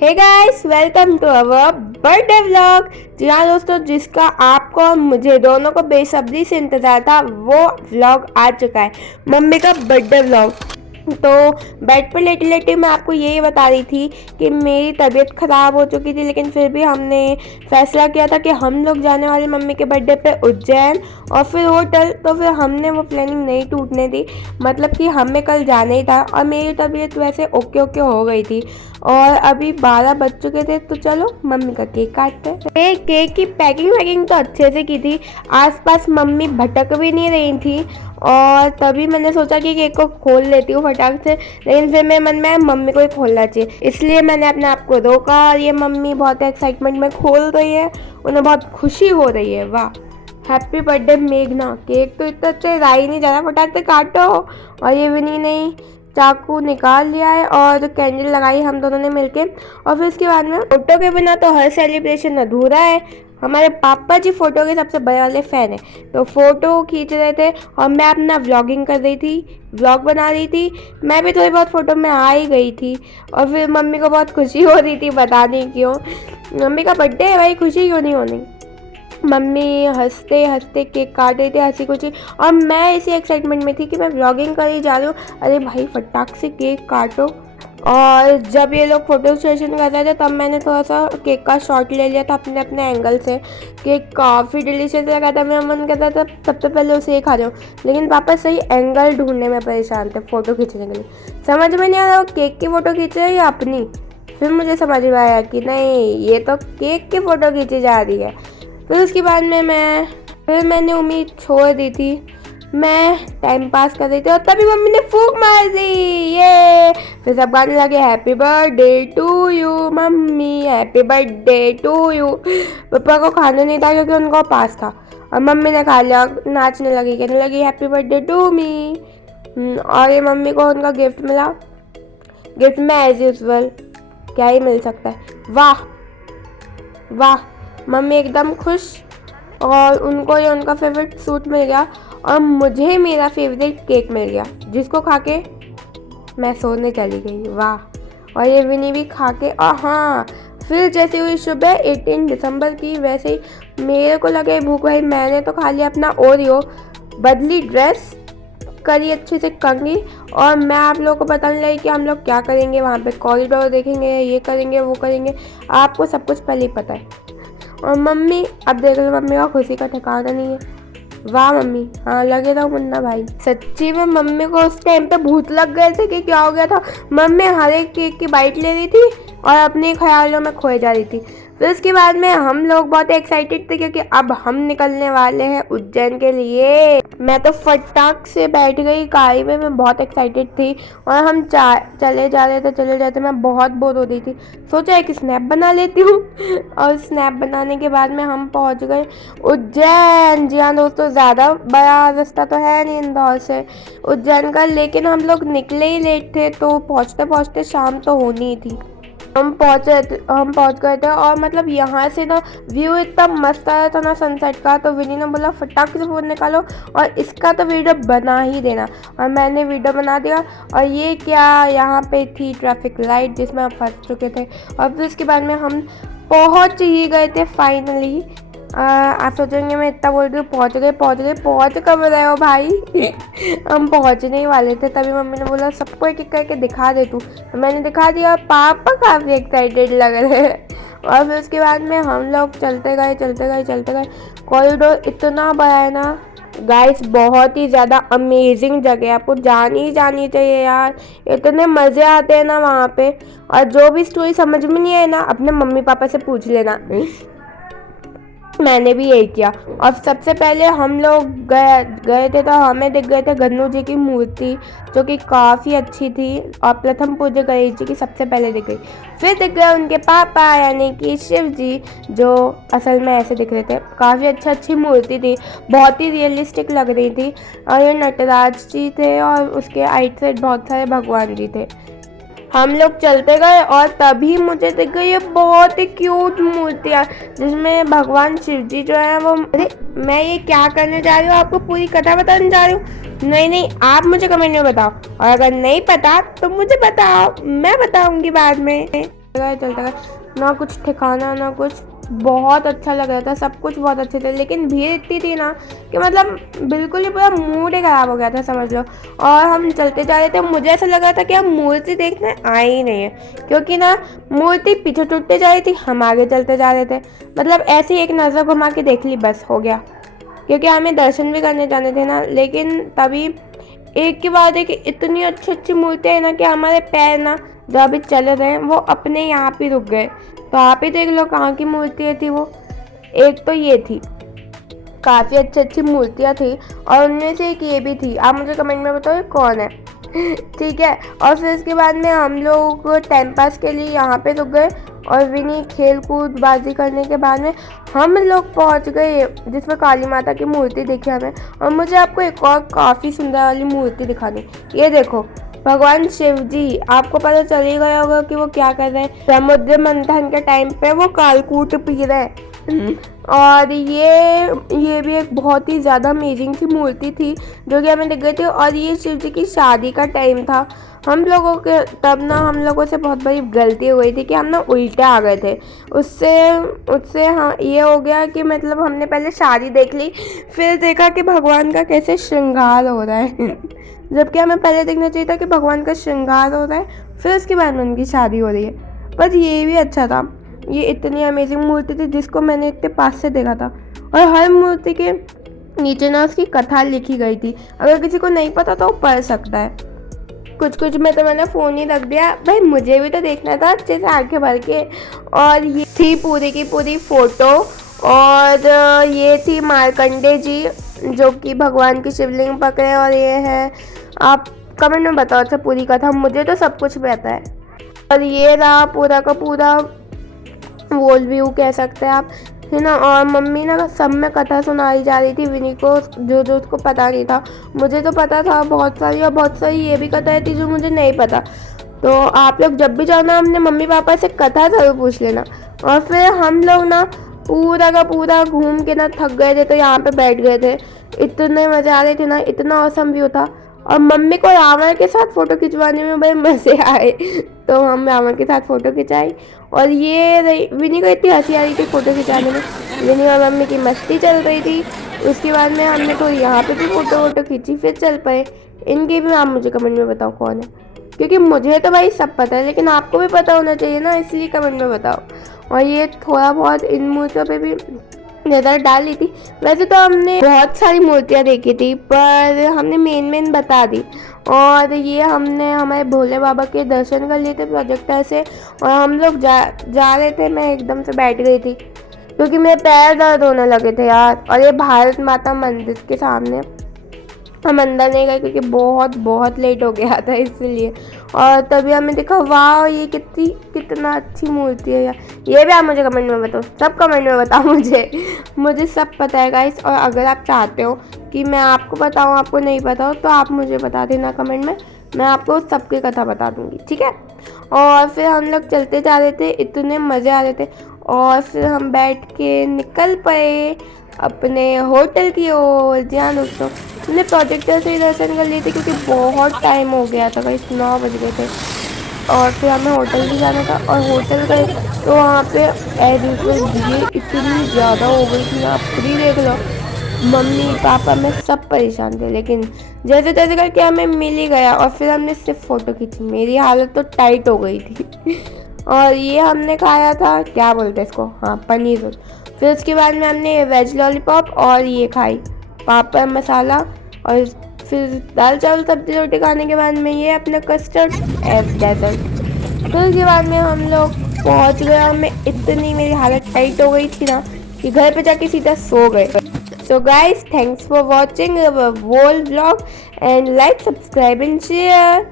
Hey guys, welcome to our birthday vlog. जी हाँ दोस्तों, जिसका आपको और मुझे दोनों को बेसब्री से इंतज़ार था वो व्लॉग आ चुका है, मम्मी का बर्थडे व्लॉग। तो बेड पर लेटे लेटे मैं आपको यही बता रही थी कि मेरी तबीयत ख़राब हो चुकी थी, लेकिन फिर भी हमने फैसला किया था कि हम लोग जाने वाले मम्मी के बर्थडे पे उज्जैन और फिर होटल। तो फिर हमने वो प्लानिंग नहीं टूटने दी, मतलब कि हमें कल जाना ही था और मेरी तबीयत वैसे ओके ओके हो गई थी और अभी 12 बज चुके थे। तो चलो मम्मी का केक काटते हैं। केक की पैकिंग तो अच्छे से की थी, आसपास मम्मी भटक भी नहीं रही थी और तभी मैंने सोचा कि केक को खोल लेती हूँ फटाक से, लेकिन फिर मेरे मन में मम्मी को ही खोलना चाहिए, इसलिए मैंने अपने आप को रोका और ये मम्मी बहुत एक्साइटमेंट में खोल रही है, उन्हें बहुत खुशी हो रही है। वाह, हैप्पी बर्थडे मेघना। केक तो इतना अच्छा रहा ही नहीं जा रहा, फटाक से काटो। और ये विनी नहीं चाकू निकाल लिया है और कैंडल लगाई हम दोनों ने मिलके। और फिर उसके बाद में फोटो के बिना तो हर सेलिब्रेशन अधूरा है। हमारे पापा जी फोटो के सबसे बड़े वाले फ़ैन है, तो फोटो खींच रहे थे और मैं अपना व्लॉगिंग कर रही थी, व्लॉग बना रही थी। मैं भी थोड़ी बहुत फ़ोटो में आ ही गई थी और फिर मम्मी को बहुत खुशी हो रही थी, पता नहीं क्यों। मम्मी का बर्थडे है भाई, खुशी क्यों नहीं होनी। मम्मी हंसते हंसते केक काट रही थी, हंसी खुशी, और मैं इसी एक्साइटमेंट में थी कि मैं व्लॉगिंग कर ही जा रही हूँ। अरे भाई फटाक से केक काटो। और जब ये लोग फोटो सेशन कर रहे थे तब मैंने थोड़ा सा केक का शॉट ले लिया था अपने अपने एंगल से। केक काफ़ी डिलीशियस लगा था, मेरा मन करता था सबसे पहले उसे ही खा जाऊँ, लेकिन पापा सही एंगल ढूंढने में परेशान थे फ़ोटो खींचने के लिए। समझ में नहीं आ रहा वो केक की फ़ोटो खींच रहे हैं या अपनी। फिर मुझे समझ में आया कि नहीं, ये तो केक की फ़ोटो खींची जा रही है। फिर उसके बाद में मैंने उम्मीद छोड़ दी थी, मैं टाइम पास कर रही थी और तभी मम्मी ने फूंक मार दी। ये फिर सब गाने लगे, happy birthday to you mummy, happy birthday to you. पापा को खाना नहीं था क्योंकि उनका पास था और मम्मी ने खा लिया, नाचने लगी, कहने लगी हैप्पी बर्थडे टू मी। और ये मम्मी को उनका गिफ्ट मिला। गिफ्ट में एज यूजल क्या ही मिल सकता है। वाह वाह, मम्मी एकदम खुश और उनको ये उनका फेवरेट सूट मिल गया और मुझे मेरा फेवरेट केक मिल गया, जिसको खा के मैं सोने चली गई। वाह, और ये विनी भी खा के। और हाँ, फिर जैसे हुई सुबह 18 दिसंबर की, वैसे ही मेरे को लगे भूख भाई, मैंने तो खा लिया अपना ओरियो, बदली ड्रेस, करी अच्छे से कंघी और मैं आप लोगों को बताने लगी कि हम लोग क्या करेंगे वहाँ पे, कॉरिडोर देखेंगे, ये करेंगे वो करेंगे, आपको सब कुछ पहले ही पता है। और मम्मी, अब देख लो मम्मी का खुशी का ठिकाना नहीं है। वाह मम्मी, हाँ लगे रहो मुन्ना भाई। सच्ची में मम्मी को उस टाइम पे भूत लग गए थे कि क्या हो गया था। मम्मी हर एक केक की बाइट ले रही थी और अपने ख्यालों में खोए जा रही थी। फिर उसके बाद में हम लोग बहुत एक्साइटेड थे क्योंकि अब हम निकलने वाले हैं उज्जैन के लिए। मैं तो फटाक से बैठ गई गाड़ी में, मैं बहुत एक्साइटेड थी और हम चले जा रहे थे। मैं बहुत बोर हो रही थी, सोचा एक स्नैप बना लेती हूँ और स्नैप बनाने के बाद में हम पहुँच गए उज्जैन। जी हाँ दोस्तों, ज़्यादा बड़ा रास्ता तो है नहीं इंदौर से उज्जैन का, लेकिन हम लोग निकले ही लेट थे तो पहुँचते पहुँचते शाम तो होनी ही थी। हम पहुंच गए थे और मतलब यहाँ से ना व्यू इतना मस्त आ रहा था ना सनसेट का, तो विनी ने बोला फटाक से फ़ोन निकालो और इसका तो वीडियो बना ही देना। और मैंने वीडियो बना दिया। और ये क्या, यहाँ पे थी ट्रैफिक लाइट जिसमें हम फंस चुके थे और फिर उसके बाद में हम पहुँच ही गए थे फाइनली। आप सोचेंगे मैं इतना बोल रही हूँ, पहुँच कब रहे हो भाई हम पहुँचने ही वाले थे, तभी मम्मी ने बोला सबको एक एक करके दिखा दे तू, तो मैंने दिखा दिया। पापा काफ़ी एक्साइटेड लग रहे हैं। और फिर उसके बाद में हम लोग चलते गए। कॉरिडोर इतना बड़ा है ना गाइस, बहुत ही ज़्यादा अमेजिंग जगह है, आपको जानी चाहिए यार, इतने मज़े आते हैं ना वहाँ पे। और जो भी स्टोरी समझ में नहीं आए ना, अपने मम्मी पापा से पूछ लेना। मैंने भी यही किया। और सबसे पहले हम लोग गए थे तो हमें दिख गए थे गन्नू जी की मूर्ति, जो कि काफ़ी अच्छी थी और प्रथम पूज्य गणेश जी की सबसे पहले दिख गई। फिर दिख गए उनके पापा यानी कि शिव जी, जो असल में ऐसे दिख रहे थे। काफ़ी अच्छी मूर्ति थी, बहुत ही रियलिस्टिक लग रही थी। और ये नटराज जी थे और उसके आइट साइड बहुत सारे भगवान जी थे। हम लोग चलते गए और तभी मुझे दिख गई ये बहुत ही क्यूट मूर्तियाँ, जिसमें भगवान शिव जी जो है वो। अरे मैं ये क्या करने जा रही हूँ, आपको पूरी कथा बताने जा रही हूँ। नहीं, आप मुझे कमेंट में बताओ और अगर नहीं पता तो मुझे बताओ, मैं बताऊंगी बाद में। चलता गया, ना कुछ ठिकाना ना कुछ। बहुत अच्छा लग रहा था, सब कुछ बहुत अच्छे थे, लेकिन भीड़ इतनी थी ना कि मतलब बिल्कुल ही पूरा मूड ही ख़राब हो गया था समझ लो। और हम चलते जा रहे थे, मुझे ऐसा लग रहा था कि हम मूर्ति देखने आए ही नहीं है, क्योंकि ना मूर्ति पीछे टूटते जा रही थी, हम आगे चलते जा रहे थे। मतलब ऐसे ही एक नज़र घुमा के देख ली, बस हो गया, क्योंकि हमें दर्शन भी करने जाने थे ना। लेकिन तभी एक के बाद एक इतनी अच्छी अच्छी मूर्तियाँ है ना कि हमारे पैर ना जो अभी चल रहे हैं वो अपने यहाँ पे रुक गए। तो आप ही देख लो कहाँ की मूर्तियाँ थी वो। एक तो ये थी, काफ़ी अच्छी अच्छी मूर्तियाँ थी, और उनमें से एक ये भी थी। आप मुझे कमेंट में बताओ ये कौन है। ठीक है। और फिर उसके बाद में हम लोग टाइम पास के लिए यहाँ पे रुक गए, और विनी खेल कूद बाजी करने के बाद में हम लोग पहुँच गए जिसमें काली माता की मूर्ति दिखी हमें। और मुझे आपको एक और काफ़ी सुंदर वाली मूर्ति दिखानी, ये देखो भगवान शिव जी। आपको पता चल ही गया होगा कि वो क्या कर रहे हैं, समुद्र मंथन के टाइम पे वो कालकूट पी रहे हैं। और ये भी एक बहुत ही ज़्यादा अमेजिंग सी मूर्ति थी जो कि हमें दिख गई थी। और ये शिव जी की शादी का टाइम था। हम लोगों के तब ना हम लोगों से बहुत बड़ी गलती हो गई थी कि हम ना उल्टे आ गए थे। उससे हाँ ये हो गया कि मतलब हमने पहले शादी देख ली, फिर देखा कि भगवान का कैसे श्रृंगार हो रहा है। जबकि हमें पहले देखना चाहिए था कि भगवान का श्रृंगार हो रहा है, फिर उसके बाद में उनकी शादी हो रही है। पर ये भी अच्छा था, ये इतनी अमेजिंग मूर्ति थी जिसको मैंने इतने पास से देखा था। और हर मूर्ति के नीचे ना उसकी कथा लिखी गई थी, अगर किसी को नहीं पता तो वो पढ़ सकता है। कुछ में तो मैंने फ़ोन ही रख दिया, भाई मुझे भी तो देखना था अच्छे से आंखें भर के। और ये थी पूरी की पूरी फ़ोटो, और ये थी मार्कंडे जी जो कि भगवान की शिवलिंग पकड़े, और ये है, आप कमेंट में बताओ अच्छा पूरी कथा, मुझे तो सब कुछ पता है। और ये रहा पूरा का पूरा वॉल व्यू कह सकते हैं आप, है ना। और मम्मी ना सब में कथा सुनाई जा रही थी विनी को, जो जो उसको पता नहीं था। मुझे तो पता था बहुत सारी, और बहुत सारी ये भी कथाएं थी जो मुझे नहीं पता। तो आप लोग जब भी जाओ ना अपने मम्मी पापा से कथा ज़रूर पूछ लेना। और फिर हम लोग ना पूरा का पूरा घूम के ना थक गए थे, तो यहाँ पे बैठ गए थे। इतने मज़े आ रहे थे ना, इतना औसम व्यू था। और मम्मी को रावण के साथ फ़ोटो खिंचवाने में बड़े मज़े आए, तो हम रावण के साथ फ़ोटो खिंचाई। और ये विनी को इतनी हंसी आ रही थी फ़ोटो खिंचाने में, विनी और मम्मी की मस्ती चल रही थी। उसके बाद में हमने तो यहाँ पे भी फ़ोटो खींची, फिर चल पाए। इनके भी आप मुझे कमेंट में बताओ कौन है, क्योंकि मुझे तो भाई सब पता है, लेकिन आपको भी पता होना चाहिए ना, इसलिए कमेंट में बताओ। और ये थोड़ा बहुत इन मूर्तियों पे भी नज़र डाल ली थी। वैसे तो हमने बहुत सारी मूर्तियाँ देखी थी, पर हमने मेन बता दी। और ये हमने हमारे भोले बाबा के दर्शन कर लिए थे प्रोजेक्टर से, और हम लोग जा रहे थे, मैं एकदम से बैठ गई थी क्योंकि मेरे पैर दर्द होने लगे थे यार। और ये भारत माता मंदिर के सामने हम अंदर नहीं गए क्योंकि बहुत लेट हो गया था इसलिए। और तभी हमें देखा, वाह ये कितना अच्छी मूर्ति है यार। ये भी आप मुझे कमेंट में बताओ, सब कमेंट में बताओ मुझे सब पता है गाइस। और अगर आप चाहते हो कि मैं आपको बताऊं, आपको नहीं पता हो, तो आप मुझे बता देना कमेंट में, मैं आपको सबकी कथा बता दूंगी, ठीक है। और फिर हम लोग चलते जा रहे थे, इतने मज़े आ रहे थे। और फिर हम बैठ के निकल पड़े अपने होटल की ओर। जी हाँ दोस्तों, हमने प्रोजेक्टर से ही दर्शन कर लिए थे क्योंकि बहुत टाइम हो गया था, करीब 9 बज गए थे। और फिर हमें होटल भी जाना था, और होटल गए तो वहाँ पे एज यूजुअल भीड़ इतनी ज़्यादा हो गई थी, आप खुद ही देख लो। मम्मी पापा में सब परेशान थे, लेकिन जैसे तैसे करके हमें मिल ही गया। और फिर हमने सिर्फ फ़ोटो खींची, मेरी हालत तो टाइट हो गई थी। और ये हमने खाया था, क्या बोलते हैं इसको, हाँ पनीर रोल। फिर उसके बाद में हमने वेज लॉलीपॉप और ये खाई पापड़ मसाला। और फिर दाल चावल सब्जी रोटी खाने के बाद में ये अपना कस्टर्ड डेजर्ट। फिर उसके बाद में हम लोग पहुँच गए, और मैं इतनी मेरी हालत टाइट हो गई थी ना कि घर पे जाके सीधा सो गए। So guys, thanks for watching our whole vlog and like, subscribe and share.